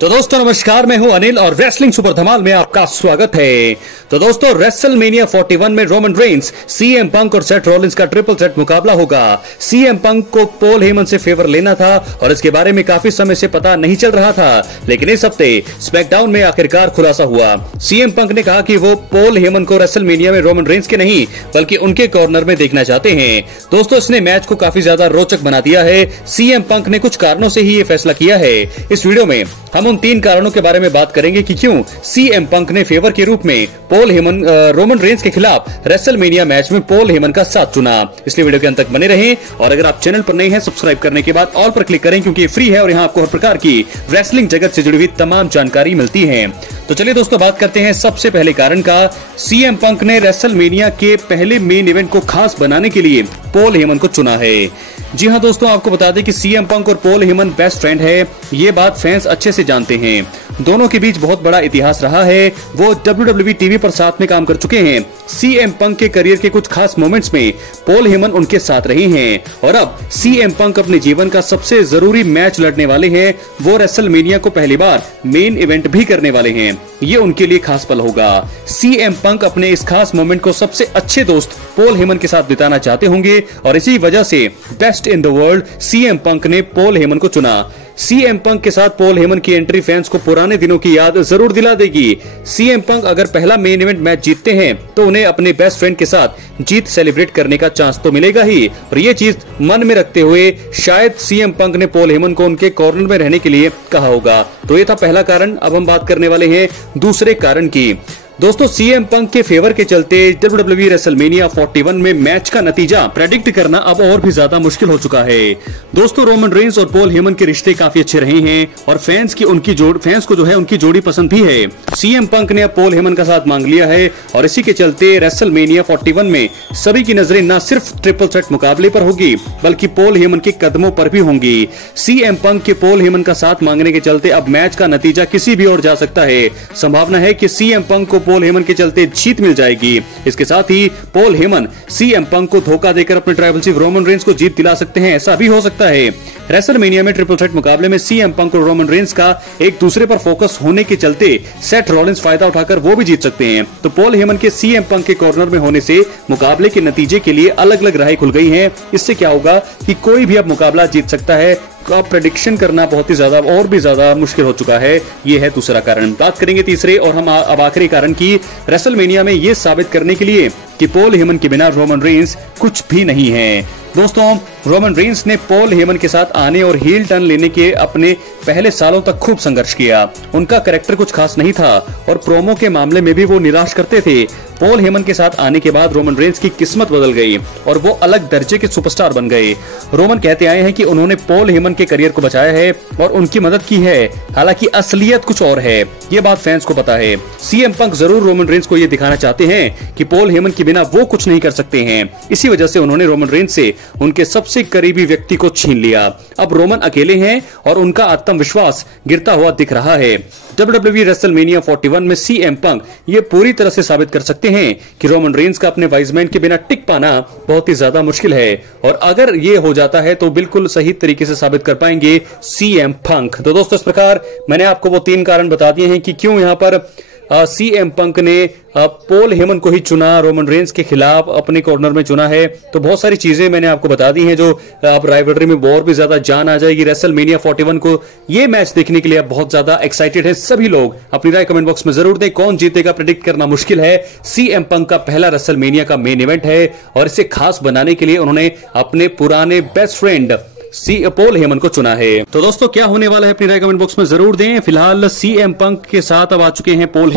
तो दोस्तों नमस्कार, मैं हूं अनिल और रेसलिंग सुपर धमाल में आपका स्वागत है। तो दोस्तों रेसलमेनिया 41 में रोमन रेंस, सीएम पंक और सेथ रॉलिंस का ट्रिपल थ्रेट मुकाबला होगा। सीएम पंक को पॉल हेमन से फेवर लेना था और इसके बारे में काफी समय से पता नहीं चल रहा था, लेकिन इस हफ्ते स्मैकडाउन में आखिरकार खुलासा हुआ। सीएम पंक ने कहा कि वो पॉल हेमन को रेसलमेनिया में रोमन रेंस के नहीं बल्कि उनके कॉर्नर में देखना चाहते हैं। दोस्तों इसने मैच को काफी ज्यादा रोचक बना दिया है। सीएम पंक ने कुछ कारणों से ही ये फैसला किया है। इस वीडियो में हम उन 3 कारणों के बारे में बात करेंगे कि क्यों सीएम पंक ने फेवर के रूप में रोमन रेंस के खिलाफ रेसलमेनिया मैच में पॉल हेमन का साथ चुना। इसलिए वीडियो के अंत तक बने रहें और अगर आप चैनल पर नए हैं सब्सक्राइब करने के बाद ऑल पर क्लिक करें, क्योंकि ये फ्री है और यहाँ आपको हर प्रकार की रेसलिंग जगत से जुड़ी हुई तमाम जानकारी मिलती है। तो चलिए दोस्तों बात करते हैं सबसे पहले कारण का। सीएम पंक ने रेसलमेनिया के पहले मेन इवेंट को खास बनाने के लिए पॉल हेमन को चुना है। जी हाँ दोस्तों, आपको बता दें कि सीएम पंक और पॉल हेमन बेस्ट फ्रेंड है। ये बात फैंस अच्छे से जानते हैं। दोनों के बीच बहुत बड़ा इतिहास रहा है। वो WWE टीवी पर साथ में काम कर चुके हैं। सीएम पंक के करियर के कुछ खास मोमेंट्स में पॉल हेमन उनके साथ रहे हैं और अब सीएम पंक अपने जीवन का सबसे जरूरी मैच लड़ने वाले हैं। वो रेसलमेनिया को पहली बार मेन इवेंट भी करने वाले हैं। ये उनके लिए खास पल होगा। सीएम पंक अपने इस खास मोमेंट को सबसे अच्छे दोस्त पॉल हेमन के साथ बिताना चाहते होंगे और इसी वजह से best in the world CM Punk ने पॉल हेमन को चुना। सीएम पंक के साथ पॉल हेमन की एंट्री फैंस को पुराने दिनों की याद जरूर दिला देगी। सीएम पंक अगर पहला मेन इवेंट मैच जीतते हैं तो उन्हें अपने बेस्ट फ्रेंड के साथ जीत सेलिब्रेट करने का चांस तो मिलेगा ही, और ये चीज मन में रखते हुए शायद सीएम पंक ने पॉल हेमन को उनके कॉर्नर में रहने के लिए कहा होगा। तो ये था पहला कारण। अब हम बात करने वाले हैं दूसरे कारण की। दोस्तों सीएम पंक के फेवर के चलते WWE रेसलमेनिया 41 में मैच का नतीजा प्रेडिक्ट करना अब और भी ज्यादा मुश्किल हो चुका है। दोस्तों रोमन रेंस और पॉल हेमन के रिश्ते काफी अच्छे रहे हैं और फैंस को जो है उनकी जोड़ी पसंद भी है। सीएम पंक ने अब पॉल हेमन का साथ मांग लिया है और इसी के चलते रेसलमेनिया 41 में सभी की नजरें न सिर्फ ट्रिपल थ्रेट मुकाबले पर होगी बल्कि पॉल हेमन के कदमों पर भी होंगी। सीएम पंक के पॉल हेमन का साथ मांगने के चलते अब मैच का नतीजा किसी भी ओर जा सकता है। संभावना है कि सीएम पंक को पॉल हेमन के चलते जीत मिल जाएगी। इसके साथ ही पॉल हेमन सीएम पंक को धोखा देकर अपने ट्राइबल चीफ रोमन रेंस को जीत दिला सकते हैं। ऐसा भी हो सकता है। रेसलमेनिया में ट्रिपल थ्रेट मुकाबले में सीएम पंक और रोमन रेंस का एक दूसरे पर फोकस होने के चलते सेथ रॉलिंस फायदा उठाकर वो भी जीत सकते हैं। तो पॉल हेमन के सीएम पंक के कॉर्नर में होने से मुकाबले के नतीजे के लिए अलग अलग राहें खुल गई हैं। इससे क्या होगा कि कोई भी अब मुकाबला जीत सकता है। का प्रेडिक्शन करना बहुत ही ज्यादा और भी ज्यादा मुश्किल हो चुका है। ये है दूसरा कारण। बात करेंगे तीसरे और हम अब आखिरी कारण की। रेसलमेनिया में ये साबित करने के लिए कि पॉल हेमन के बिना रोमन रेंस कुछ भी नहीं है। दोस्तों रोमन रेंस ने पॉल हेमन के साथ आने और हील टर्न लेने के अपने पहले सालों तक खूब संघर्ष किया। उनका कैरेक्टर कुछ खास नहीं था और प्रोमो के मामले में भी वो निराश करते थे। पॉल हेमन के साथ आने के बाद रोमन रेंस की किस्मत बदल गई और वो अलग दर्जे के सुपरस्टार बन गए। रोमन कहते आए हैं कि उन्होंने पॉल हेमन के करियर को बचाया है और उनकी मदद की है, हालांकि असलियत कुछ और है। ये बात फैंस को पता है। सीएम पंक जरूर रोमन रेंस को ये दिखाना चाहते हैं कि पॉल हेमन के बिना वो कुछ नहीं कर सकते हैं। इसी वजह से उन्होंने रोमन रेंस से उनके सबसे करीबी व्यक्ति को छीन लिया। अब रोमन अकेले हैं और उनका आत्मविश्वास गिरता हुआ दिख रहा है। WWE रेसलमेनिया 41 में सीएम पंक ये पूरी तरह से साबित कर सकते हैं कि रोमन रेंस का अपने वाइजमैन के बिना टिक पाना बहुत ही ज्यादा मुश्किल है, और अगर ये हो जाता है तो बिल्कुल सही तरीके से साबित कर पाएंगे सीएम पंक। तो दोस्तों इस प्रकार मैंने आपको वो 3 कारण बता दिए हैं कि क्यों यहाँ पर सीएम पंक ने पॉल हेमन को ही चुना, रोमन रेंस के खिलाफ अपने कॉर्नर में चुना है। तो बहुत सारी चीजें मैंने आपको बता दी हैं जो अब राइवलरी में और भी ज्यादा जान आ जाएगी। रेसलमेनिया 41 को ये मैच देखने के लिए अब बहुत ज्यादा एक्साइटेड है सभी लोग। अपनी राय कमेंट बॉक्स में जरूर दें। कौन जीतेगा प्रेडिक्ट करना मुश्किल है। सीएम पंक का पहला रेसलमेनिया का मेन इवेंट है और इसे खास बनाने के लिए उन्होंने अपने पुराने बेस्ट फ्रेंड पॉल हेमन को चुना है। तो दोस्तों क्या होने वाला है अपनी राय कमेंट बॉक्स में जरूर दें। फिलहाल सीएम पंक के साथ अब आ चुके हैं पॉल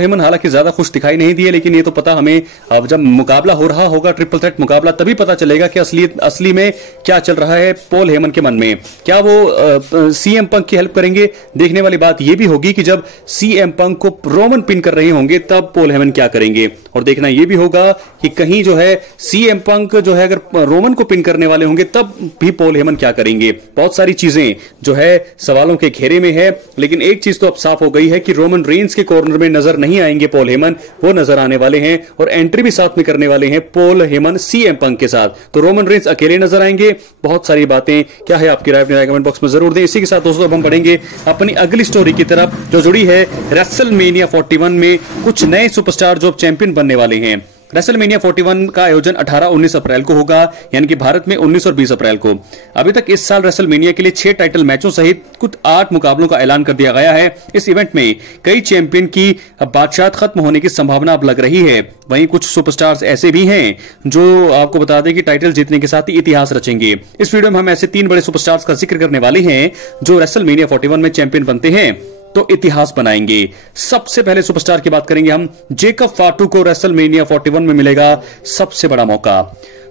हेमन हालांकि ज्यादा खुश दिखाई नहीं दिए, लेकिन ये तो पता हमें अब जब मुकाबला हो रहा होगा ट्रिपल थ्रेट मुकाबला तभी पता चलेगा कि असली में क्या चल रहा है पॉल हेमन के मन में। क्या वो सीएम पंक की हेल्प करेंगे? देखने वाली बात यह भी होगी कि जब सीएम पंक को रोमन पिन कर रहे होंगे तब पॉल हेमन क्या करेंगे, और देखना यह भी होगा कि कहीं जो है सीएम पंक जो है अगर रोमन को पिन करने वाले होंगे तब भी पॉल पॉल हेमन क्या करेंगे। बहुत सारी चीजें जो है सवालों के घेरे में है, लेकिन एक चीज तो अब साफ हो गई है कि रोमन रेंस के कॉर्नर में नजर नहीं आएंगे पॉल हेमन, वो नजर आने वाले हैं और एंट्री भी साथ में करने वाले हैं पॉल हेमन सीएम पंक के साथ। तो रोमन रेंस अकेले नजर आएंगे। बहुत सारी बातें, क्या है आपकी राय, अपनी कमेंट बॉक्स में जरूर दें। इसी के साथ दोस्तों अब हम बढ़ेंगे अपनी अगली स्टोरी की तरफ जो जुड़ी है रेसलमेनिया 41 में कुछ नए सुपरस्टार जो चैंपियन बनने वाले हैं। रेसलमेनिया 41 का आयोजन 18-19 अप्रैल को होगा, यानी कि भारत में 19 और 20 अप्रैल को। अभी तक इस साल रेसलमेनिया के लिए 6 टाइटल मैचों सहित कुछ 8 मुकाबलों का ऐलान कर दिया गया है। इस इवेंट में कई चैंपियन की बादशाहत खत्म होने की संभावना अब लग रही है। वहीं कुछ सुपरस्टार्स ऐसे भी हैं जो आपको बता दें कि टाइटल जीतने के साथ ही इतिहास रचेंगे। इस वीडियो में हम ऐसे 3 बड़े सुपरस्टार्स का जिक्र करने वाले हैं जो रेसलमेनिया 41 में चैंपियन बनते हैं तो इतिहास बनाएंगे। सबसे पहले सुपरस्टार की बात करेंगे हम। जेकब फाटू को रेसलमेनिया 41 में मिलेगा सबसे बड़ा मौका।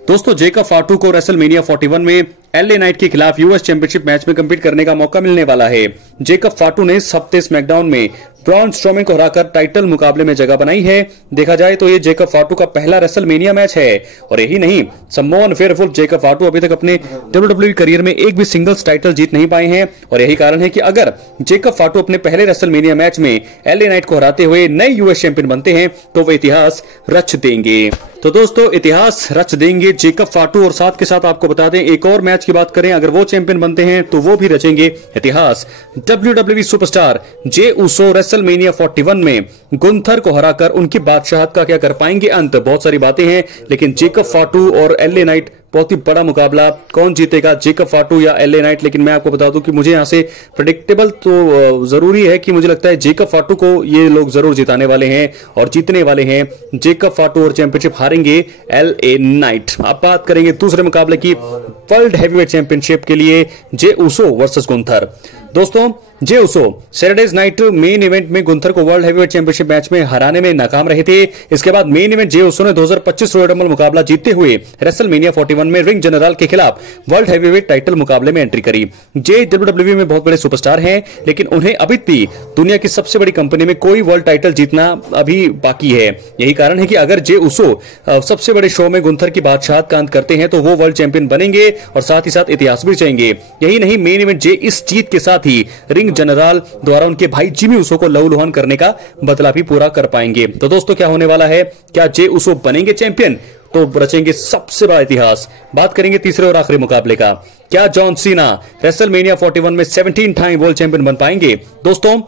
दोस्तों जेकब फाटू को रेसलमेनिया 41 में एलए नाइट के खिलाफ यूएस चैंपियनशिप मैच में कंपीट करने का मौका मिलने वाला है। जेकब फाटू ने इस हफ्ते स्मैकडाउन में ब्रॉन स्ट्रोमैन को हराकर टाइटल मुकाबले में जगह बनाई है। देखा जाए तो ये जेकब फाटू का पहला रेसलमेनिया मैच है। और यही नहीं, सम्मोन फेयरफुल जेकब फाटू अभी तक अपने डब्ल्यूडब्ल्यूई करियर में एक भी सिंगल्स टाइटल जीत नहीं पाए हैं। और यही कारण है कि अगर जेकब फाटू अपने पहले रेसलमेनिया मैच में एलए नाइट को हराते हुए नए यूएस चैंपियन बनते हैं तो वे इतिहास रच देंगे। तो दोस्तों इतिहास रच देंगे जेकब फाटू। और साथ के साथ आपको बता दें एक और मैच की बात करें, अगर वो चैंपियन बनते हैं तो वो भी रचेंगे इतिहास। डब्ल्यूडब्ल्यूई सुपरस्टार जे उसो रेसलमेनिया 41 में गुंथर को हराकर उनकी बादशाहत का क्या कर पाएंगे अंत। बहुत सारी बातें हैं, लेकिन जेकब फाटू और एलए नाइट बहुत ही बड़ा मुकाबला। कौन जीतेगा, जेकब फाटू या एलए नाइट? लेकिन मैं आपको बता दूं कि मुझे यहां से प्रेडिक्टेबल तो जरूरी है कि मुझे लगता है जेकब फाटू को ये लोग जरूर जिताने वाले हैं और जीतने वाले हैं जेकब फाटू और चैंपियनशिप हारेंगे एलए नाइट। अब बात करेंगे दूसरे मुकाबले की, वर्ल्ड हैवीवेट चैंपियनशिप के लिए जे उसो वर्सेस गुंथर। दोस्तों जे उसो सैटरडेज नाइट मेन इवेंट में गुंथर को वर्ल्ड हैवीवेट चैंपियनशिप मैच में हराने में नाकाम रहे थे। इसके बाद मेन इवेंट जे उसो ने 2025 रॉयल रंबल मुकाबला जीतते हुए रेसलमेनिया 41 में रिंग जनरल के खिलाफ वर्ल्ड हैवीवेट टाइटल मुकाबले में एंट्री करी। जे डब्ल्यूडब्ल्यूई में बहुत बड़े सुपरस्टार हैं, लेकिन उन्हें अभी भी दुनिया की सबसे बड़ी कंपनी में कोई वर्ल्ड टाइटल जीतना अभी बाकी है। यही कारण है कि अगर जे उसो सबसे बड़े शो में गुंथर की बादशाहत का अंत करते हैं तो वो वर्ल्ड चैंपियन बनेंगे और साथ ही साथ इतिहास भी रचेंगे। यही नहीं, मेन इवेंट जे इस जीत के साथ ही रिंग जनरल द्वारा उनके भाई जिमी उसो को लहूलुहान करने का बदला भी पूरा कर पाएंगे। तो दोस्तों क्या होने वाला है, क्या जे उसो बनेंगे चैंपियन तो रचेंगे सबसे बड़ा इतिहास। बात करेंगे तीसरे और आखिरी मुकाबले का, क्या जॉन सीना रेसलमेनिया 41 में 17 टाइम वर्ल्ड चैंपियन बन पाएंगे? दोस्तों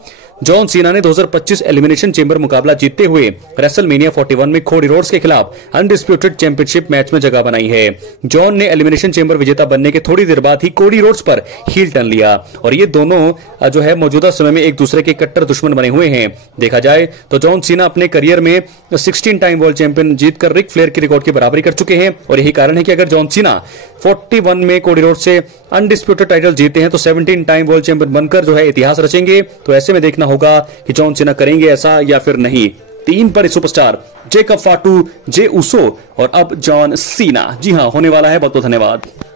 जॉन सीना ने 2025 एलिमिनेशन चेंबर मुकाबला जीतते हुए रेसलमेनिया 41 में कोडी रोड्स के खिलाफ अनडिस्प्यूटेड चैंपियनशिप मैच में जगह बनाई है। जॉन ने एलिमिनेशन चेंबर विजेता बनने के थोड़ी देर बाद ही कोडी रोड्स पर हील टर्न लिया और ये दोनों जो है मौजूदा समय में एक दूसरे के कट्टर दुश्मन बने हुए हैं। देखा जाए तो जॉन सीना अपने करियर में 16 टाइम वर्ल्ड चैंपियन जीतकर रिक फ्लेयर के रिकॉर्ड की बराबरी कर चुके हैं। और यही कारण है कि अगर जॉन सीना 41 में कोडी रोड्स से अनडिस्प्यूटेड टाइटल जीते हैं तो 17 टाइम वर्ल्ड चैंपियन बनकर जो है इतिहास रचेंगे। तो ऐसे में देखना होगा कि जॉन सीना करेंगे ऐसा या फिर नहीं। 3 बड़े सुपरस्टार जेकब फाटू, जे उसो और अब जॉन सीना। जी हां, होने वाला है। बहुत बहुत धन्यवाद।